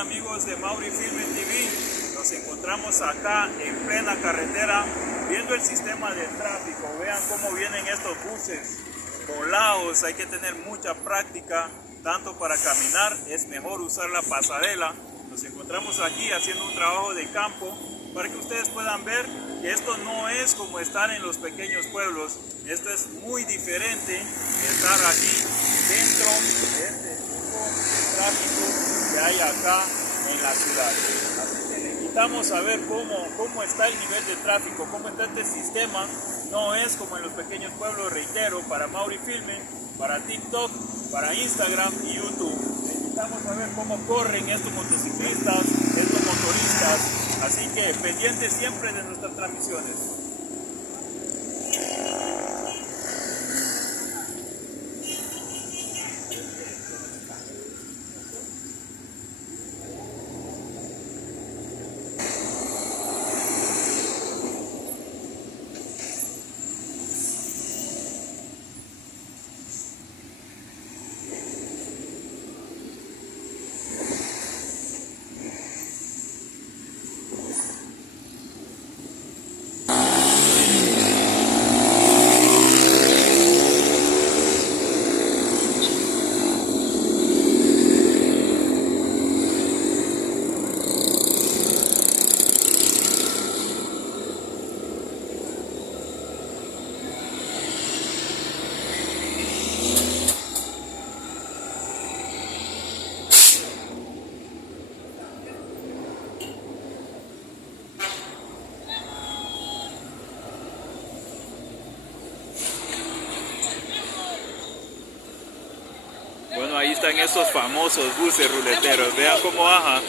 Hola amigos de Mauri Filming TV, nos encontramos acá en plena carretera viendo el sistema de tráfico. Vean cómo vienen estos buses volados, hay que tener mucha práctica, tanto para caminar, es mejor usar la pasarela. Nos encontramos aquí haciendo un trabajo de campo para que ustedes puedan ver que esto no es como estar en los pequeños pueblos, esto es muy diferente de estar aquí dentro de este tipo de tráfico que hay acá en la ciudad. Así que le invitamos a ver cómo está el nivel de tráfico, cómo está este sistema. No es como en los pequeños pueblos, reitero, para Mauri Filming, para TikTok, para Instagram y YouTube. Le invitamos a ver cómo corren estos motociclistas, estos motoristas, así que pendientes siempre de nuestras transmisiones. Bueno, ahí están estos famosos buses ruleteros, vean cómo baja.